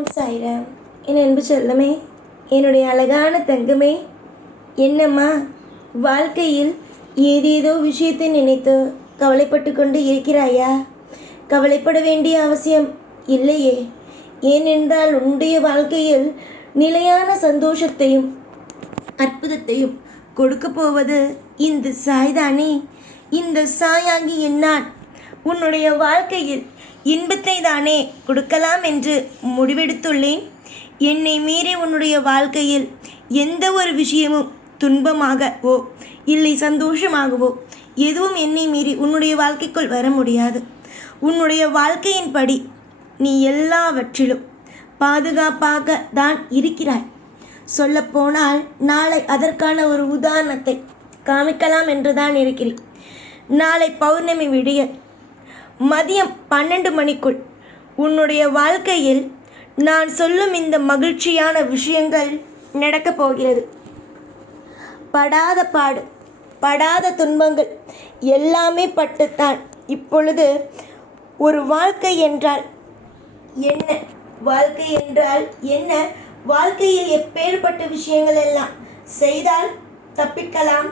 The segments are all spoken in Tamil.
ஓம் சாய்ராம். என் அன்பு செல்லமே, என்னுடைய அழகான தங்கமே, என்னம்மா வாழ்க்கையில் ஏதேதோ விஷயத்தை நினைத்து கவலைப்பட்டு கொண்டு இருக்கிறாயா? கவலைப்பட வேண்டிய அவசியம் இல்லையே. ஏனென்றால் உன்னுடைய வாழ்க்கையில் நிலையான சந்தோஷத்தையும் அற்புதத்தையும் கொடுக்க போவது இந்த சாய்தானே. இந்த சாயாகி என்னால் உன்னுடைய வாழ்க்கையில் இன்பத்தை தானே கொடுக்கலாம் என்று முடிவெடுத்துள்ளேன். என்னை மீறி உன்னுடைய வாழ்க்கையில் எந்த ஒரு விஷயமும் துன்பமாகவோ இல்லை சந்தோஷமாகவோ எதுவும் என்னை மீறி உன்னுடைய வாழ்க்கைக்குள் வர முடியாது. உன்னுடைய வாழ்க்கையின்படி நீ எல்லாவற்றிலும் பாதுகாப்பாக தான் இருக்கிறாய். சொல்லப்போனால் நாளை அதற்கான ஒரு உதாரணத்தை காமிக்கலாம் என்று தான் இருக்கிறேன். நாளை பௌர்ணமி விடிய மதியம் 12 மணிக்குள் உன்னுடைய வாழ்க்கையில் நான் சொல்லும் இந்த மகிழ்ச்சியான விஷயங்கள் நடக்கப் போகிறது. படாத பாடு, படாத துன்பங்கள் எல்லாமே பட்டுத்தான் இப்பொழுது ஒரு வாழ்க்கை என்றால் என்ன, வாழ்க்கை என்றால் என்ன, வாழ்க்கையில் எப்பேற்பட்ட விஷயங்கள் எல்லாம் செய்தால் தப்பிக்கலாம்,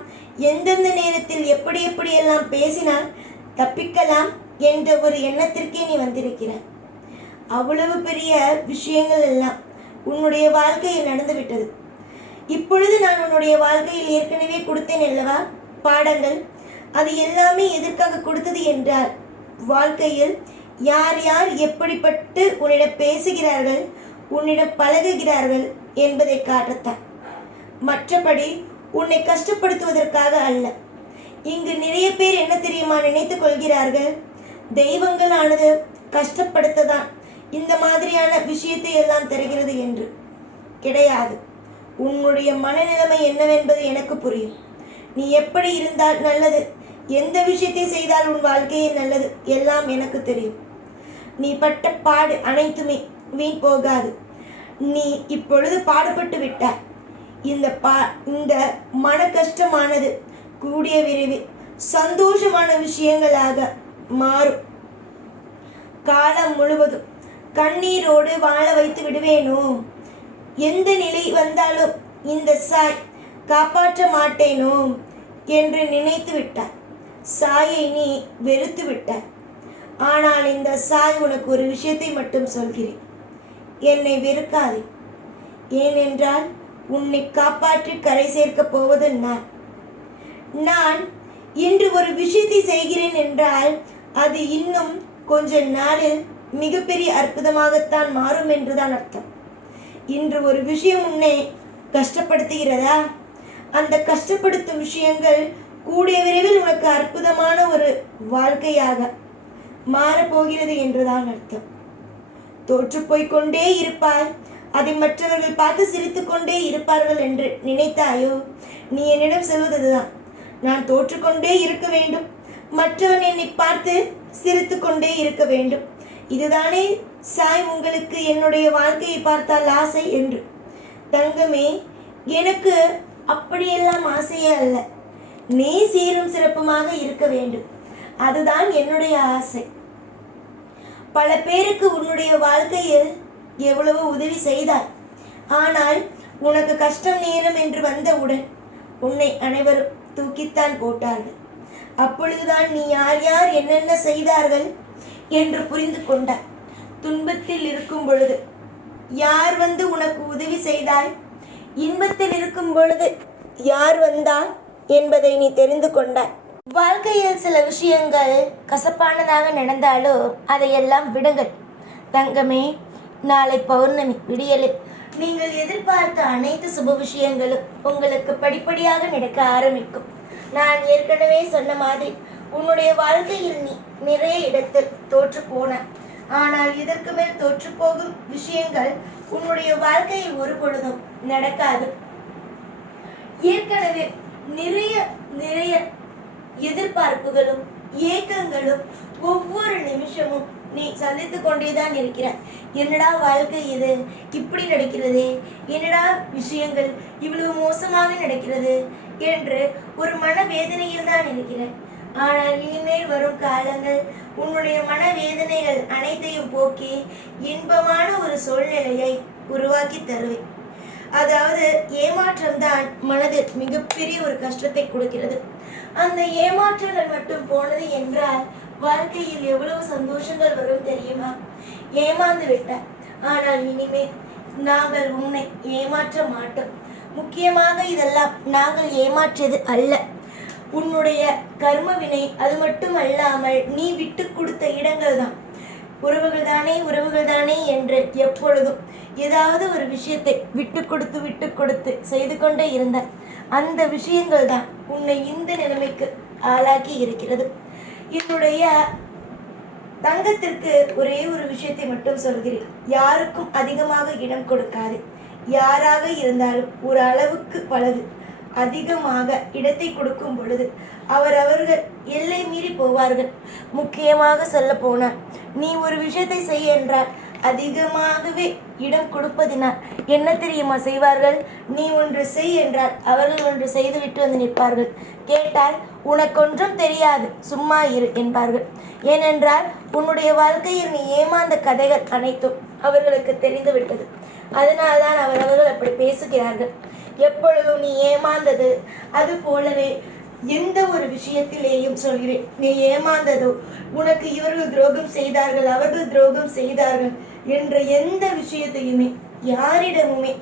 எந்தெந்த நேரத்தில் எப்படி எப்படியெல்லாம் பேசினால் தப்பிக்கலாம் என்ற ஒரு எண்ணத்திற்கே நீ வந்திருக்கிறாய். அவ்வளவு பெரிய விஷயங்கள் எல்லாம் உன்னுடைய வாழ்க்கையில் நடந்துவிட்டது. இப்பொழுது நான் உன்னுடைய வாழ்க்கையில் ஏற்கனவே கொடுத்தேன் அல்லவா பாடங்கள். அது எல்லாமே எதற்காக கொடுத்தது என்றால், வாழ்க்கையில் யார் யார் எப்படிப்பட்டு உன்னிடம் பேசுகிறார்கள், உன்னிடம் பழகுகிறார்கள் என்பதை காட்டத்தான். மற்றபடி உன்னை கஷ்டப்படுத்துவதற்காக அல்ல. இங்கு நிறைய பேர் என்ன தெரியுமா நினைத்துக் கொள்கிறார்கள், தெய்வங்களானது கஷ்டப்படுத்ததான் இந்த மாதிரியான விஷயத்தை எல்லாம் தருகிறது என்று. கிடையாது. உன்னுடைய மனநிலைமை என்னவென்பது எனக்கு புரியும். நீ எப்படி இருந்தால் நல்லது, எந்த விஷயத்தை செய்தால் உன் வாழ்க்கையில் நல்லது எல்லாம் எனக்கு தெரியும். நீ பட்ட பாடு அனைத்துமே வீண் போகாது. நீ இப்பொழுது பாடுபட்டு விட்டாய். இந்த மன கஷ்டமானது கூடிய விரைவில் சந்தோஷமான விஷயங்களாக மாறும். காலம் முழுவதும் கண்ணீரோடு வாழ வைத்து விடுவேனோ, எந்த நிலை வந்தாலும் இந்த சாய் காப்பாற்ற மாட்டேனோ என்று நினைத்து விட்டாய். சாயை நீ வெறுத்து விட்டாய். ஆனால் இந்த சாய் உனக்கு ஒரு விஷயத்தை மட்டும் சொல்கிறேன், என்னை வெறுக்காதே. ஏனென்றால் உன்னை காப்பாற்றி கரை சேர்க்கப் போவது நான் இன்று ஒரு விஷயத்தை செய்கிறேன் என்றால் அது இன்னும் கொஞ்ச நாளில் மிகப்பெரிய அற்புதமாகத்தான் மாறும் என்றுதான் அர்த்தம். இன்று ஒரு விஷயம் உன்னை கஷ்டப்படுத்துகிறதா, அந்த கஷ்டப்படுத்தும் விஷயங்கள் கூடிய விரைவில் உனக்கு அற்புதமான ஒரு வாழ்க்கையாக மாறப்போகிறது என்றுதான் அர்த்தம். தோற்று போய்கொண்டே இருப்பாய், அதை மற்றவர்கள் பார்த்து சிரித்து கொண்டே இருப்பார்கள் என்று நினைத்தாயோ? நீ என்னிடம் சொல்வதுதான், நான் தோற்றுக்கொண்டே இருக்க வேண்டும், மற்றவன் என்னை பார்த்து சிரித்து கொண்டே இருக்க வேண்டும். இதுதானே சாய் உங்களுக்கு என்னுடைய வாழ்க்கையை பார்த்தால் ஆசை என்று. தங்கமே, எனக்கு அப்படியெல்லாம் ஆசையே அல்ல. நீ சீரும் சிறப்புமாக இருக்க வேண்டும், அதுதான் என்னுடைய ஆசை. பல பேருக்கு உன்னுடைய வாழ்க்கையில் எவ்வளவு உதவி செய்தாய். ஆனால் உனக்கு கஷ்டம் நேரம் என்று வந்தவுடன் உன்னை அனைவரும் தூக்கித்தான் போட்டார்கள். அப்பொழுதுதான் நீ யார் யார் என்னென்ன செய்தார்கள் என்று புரிந்து கொண்டாய். துன்பத்தில் இருக்கும் பொழுது யார் வந்து உனக்கு உதவி செய்தாய், இன்பத்தில் இருக்கும் பொழுது யார் வந்தால் என்பதை நீ தெரிந்து கொண்டாய். வாழ்க்கையில் சில விஷயங்கள் கசப்பானதாக நடந்தாலோ அதையெல்லாம் விடுங்கள் தங்கமே. நாளை பௌர்ணமி விடியலில் நீங்கள் எதிர்பார்த்த அனைத்து சுப விஷயங்களும் உங்களுக்கு படிப்படியாக நடக்க ஆரம்பிக்கும். நான் ஏற்கனவே சொன்ன மாதிரி உன்னுடைய வாழ்க்கையில் நீ நிறைய இடத்தில் தோற்று போன, ஆனால் இதற்கு மேல் தோற்று போகும் விஷயங்கள் உன்னுடைய வாழ்க்கையில் ஒரு பொழுதும் நடக்காது. ஏற்கனவே நிறைய நிறைய எதிர்பார்ப்புகளும் ஏக்கங்களும் ஒவ்வொரு நிமிஷமும் நீ சந்தித்து கொண்டேதான் இருக்கிறாய். என்னடா வாழ்க்கை இது, இப்படி நடக்கிறதே, என்னடா விஷயங்கள் இவ்வளவு மோசமாக நடக்கிறது என்று ஒரு மனவேதனையில் தான் இருக்கிறாய். ஆனால் இனிமேல் வரும் காலங்கள் உன்னுடைய மனவேதனைகள் அனைத்தையும் போக்கி இன்பமான ஒரு சூழ்நிலையை உருவாக்கி தருவேன். அதாவது ஏமாற்றம் தான் மனதில் மிகப்பெரிய ஒரு கஷ்டத்தை கொடுக்கிறது. அந்த ஏமாற்றங்கள் மட்டும் போனது என்றால் வாழ்க்கையில் எவ்வளவு சந்தோஷங்கள் வரும் தெரியுமா? ஏமாந்து விட்ட, ஆனால் இனிமே நாங்கள் உன்னை ஏமாற்ற மாட்டோம். முக்கியமாக இதெல்லாம் நாங்கள் ஏமாற்றியது அல்ல, உன்னுடைய கர்மவினை. அது மட்டும் அல்லாமல் நீ விட்டு கொடுத்த இடங்கள் தான். உறவுகள் தானே என்று எப்பொழுதும் ஏதாவது ஒரு விஷயத்தை விட்டு கொடுத்து செய்து கொண்டே இருந்த அந்த விஷயங்கள் தான் உன்னை இந்த நிலைமைக்கு ஆளாக்கி இருக்கிறது. என்னுடைய தங்கத்திற்கு ஒரே ஒரு விஷயத்தை மட்டும் சொல்கிறேன், யாருக்கும் அதிகமாக இடம் கொடுக்காது. யாராக இருந்தாலும் ஒரு அளவுக்கு பழகு. அதிகமாக இடத்தை கொடுக்கும் பொழுது அவர்கள் எல்லை மீறி போவார்கள். முக்கியமாக சொல்ல போனால் நீ ஒரு விஷயத்தை செய் என்றால் அதிகமாகவே இடம் கொடுப்பதினால் என்ன தெரியுமா செய்வார்கள்? நீ ஒன்று செய் என்றால் அவர்கள் ஒன்று செய்துவிட்டு வந்து நிற்பார்கள். கேட்டால் உனக்கொன்றும் தெரியாது, சும்மா இரு என்பார்கள். ஏனென்றால் உன்னுடைய வாழ்க்கையில் நீ ஏமாந்த கதைகள் அனைத்தும் அவர்களுக்கு தெரிந்துவிட்டது. அதனால்தான் அவர்கள் அப்படி பேசுகிறார்கள். எப்பொழுதும் நீ ஏமாந்தது, அது போலவே எந்த ஒரு விஷயத்திலேயும் சொல்கிறேன், நீ ஏமாந்ததோ, உனக்கு இவர்கள் துரோகம் செய்தார்கள், அவர்கள் துரோகம் செய்தார்கள் என்ற எந்த விஷயத்தையுமே யாரிடமுமே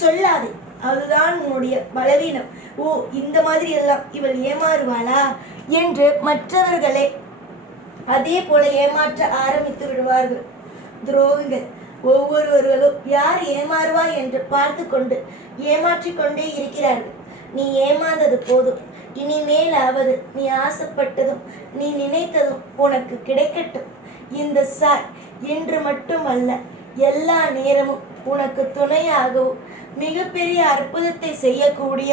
சொல்லாதே. அதுதான் உன்னுடைய பலவீனம். ஓ, இந்த மாதிரி எல்லாம் இவள் ஏமாறுவாளா என்று மற்றவர்களே அதே போல ஏமாற்ற ஆரம்பித்து விடுவார்கள். துரோகிகள் ஒவ்வொருவர்களும் யார் ஏமாறுவா என்று பார்த்து கொண்டு ஏமாற்றிக் கொண்டே இருக்கிறார்கள். நீ ஏமாந்தது போதும். இனிமேலாவது நீ ஆசைப்பட்டதும் நீ நினைத்ததும் உனக்கு கிடைக்கட்டும். இந்த சாய் இன்று மட்டுமல்ல, எல்லா நேரமும் உனக்கு துணையாகவும் மிகப்பெரிய அற்புதத்தை செய்யக்கூடிய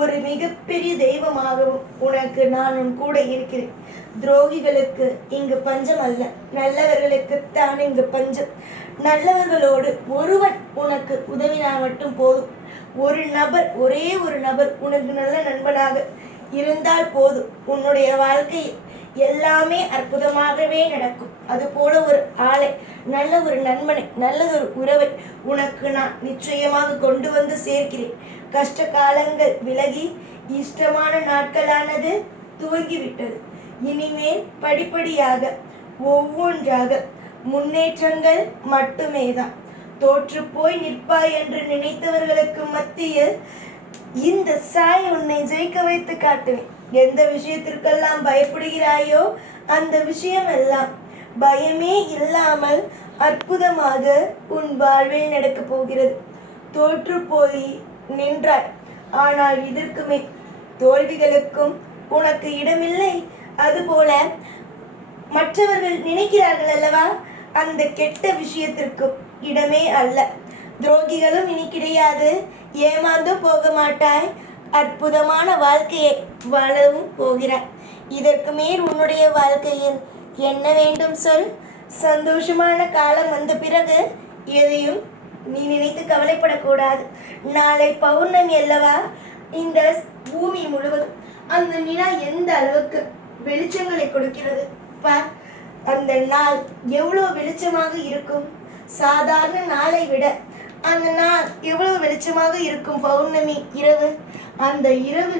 ஒரு மிகப்பெரிய தெய்வமாகவும் உனக்கு நான் உன் கூட இருக்கிறேன். துரோகிகளுக்கு இங்கு பஞ்சம் அல்ல, நல்லவர்களுக்குத்தான் இங்கு பஞ்சம். நல்லவர்களோடு ஒருவன் உனக்கு உதவினால் மட்டும் போதும். ஒரு நபர், ஒரே ஒரு நபர் உனக்கு நல்ல நண்பனாக இருந்தால் போதும். உன்னுடைய வாழ்க்கையில் எல்லாமே அற்புதமாகவே நடக்கும். அது போல ஒரு ஆளை, நல்ல ஒரு நண்பனை, நல்லதொரு உறவை உனக்கு நான் நிச்சயமாக கொண்டு வந்து சேர்க்கிறேன். கஷ்ட காலங்கள் விலகி இஷ்டமான நாட்களானது துவங்கிவிட்டது. இனிமேல் படிப்படியாக ஒவ்வொன்றாக முன்னேற்றங்கள் மட்டுமே தான். தோற்று போய் நிற்பாய் என்று நினைத்தவர்களுக்கு மத்தியில் இந்த சாய் உன்னை ஜெயிக்க வைத்து காட்டுவேன். எந்த விஷயத்திற்கெல்லாம் பயப்படுகிறாயோ அந்த விஷயம் எல்லாம் பயமே இல்லாமல் அற்புதமாக உன் வாழ்வில் நடக்கப் போகிறது. தோற்று போய் நின்றாய், ஆனால் இதற்குமே தோல்விகளுக்கும் உனக்கு இடமில்லை. அதுபோல மற்றவர்கள் நினைக்கிறார்கள் அல்லவா, அந்த கெட்ட விஷயத்திற்கும் இடமே அல்ல. துரோகிகளும் இனி கிடையாது. ஏமாந்தும் போக மாட்டாய். அற்புதமான வாழ்க்கையை வாழவும் போகிறாய். இதற்கு மேல் உன்னுடைய வாழ்க்கையில் என்ன வேண்டும் சொல். சந்தோஷமான காலம் வந்த பிறகு எதையும் நீ நினைத்து கவலைப்படக்கூடாது. நாளை பௌர்ணமி அல்லவா, இந்த பூமி முழுவதும் அந்த நிலா எந்த அளவுக்கு வெளிச்சங்களை கொடுக்கிறது பார். அந்த நாள் எவ்வளவு வெளிச்சமாக இருக்கும். சாதாரண நாளை விட அந்த நாள் எவ்வளவு வெளிச்சமாக இருக்கும். பௌர்ணமி இரவு, அந்த இரவு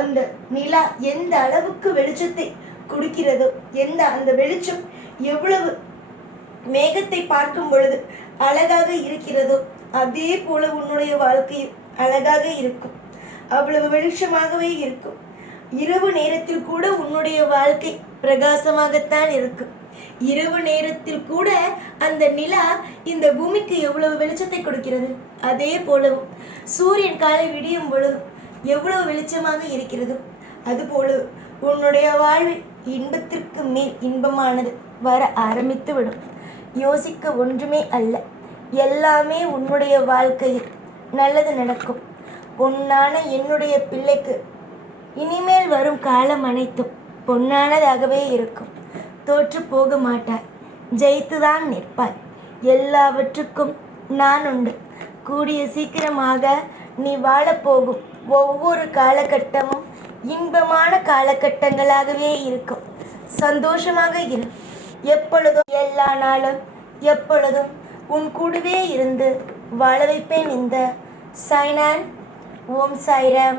அந்த நிலா எந்த அளவுக்கு வெளிச்சத்தை கொடுக்கிறதோ, அந்த வெளிச்சம் எவ்வளவு மேகத்தை பார்க்கும் பொழுது அழகாக இருக்கிறதோ, அதே போல உன்னுடைய வாழ்க்கையில் அழகாக இருக்கும். அவ்வளவு வெளிச்சமாகவே இருக்கும். இரவு நேரத்தில் கூட உன்னுடைய வாழ்க்கை பிரகாசமாகத்தான் இருக்கும். இரவு நேரத்தில் கூட அந்த நிலா இந்த பூமிக்கு எவ்வளவு வெளிச்சத்தை கொடுக்கிறது, அதே போலவும் சூரியன் காலை விடியும் பொழுது எவ்வளவு வெளிச்சமாக இருக்கிறது, அதுபோல உன்னுடைய வாழ்வில் இன்பத்திற்கு மேல் இன்பமானது வர ஆரம்பித்து விடும். யோசிக்க ஒன்றுமே அல்ல, எல்லாமே உன்னுடைய வாழ்க்கையில் நல்லது நடக்கும். பொன்னான என்னுடைய பிள்ளைக்கு இனிமேல் வரும் காலம் அனைத்தும் பொன்னானதாகவே இருக்கும். தோற்று போக மாட்டாய், ஜெயித்துதான் நிற்பாய். எல்லாவற்றுக்கும் நான் உண்டு. கூடிய சீக்கிரமாக நீ வாழப்போகும் ஒவ்வொரு காலகட்டமும் இன்பமான காலகட்டங்களாகவே இருக்கும். சந்தோஷமாக இரு. எப்பொழுதும், எல்லா நாளும், எப்பொழுதும் உன் கூடவே இருந்து வாழ வைப்பேன் இந்த சாய்நான். ஓம் சாய்ராம்.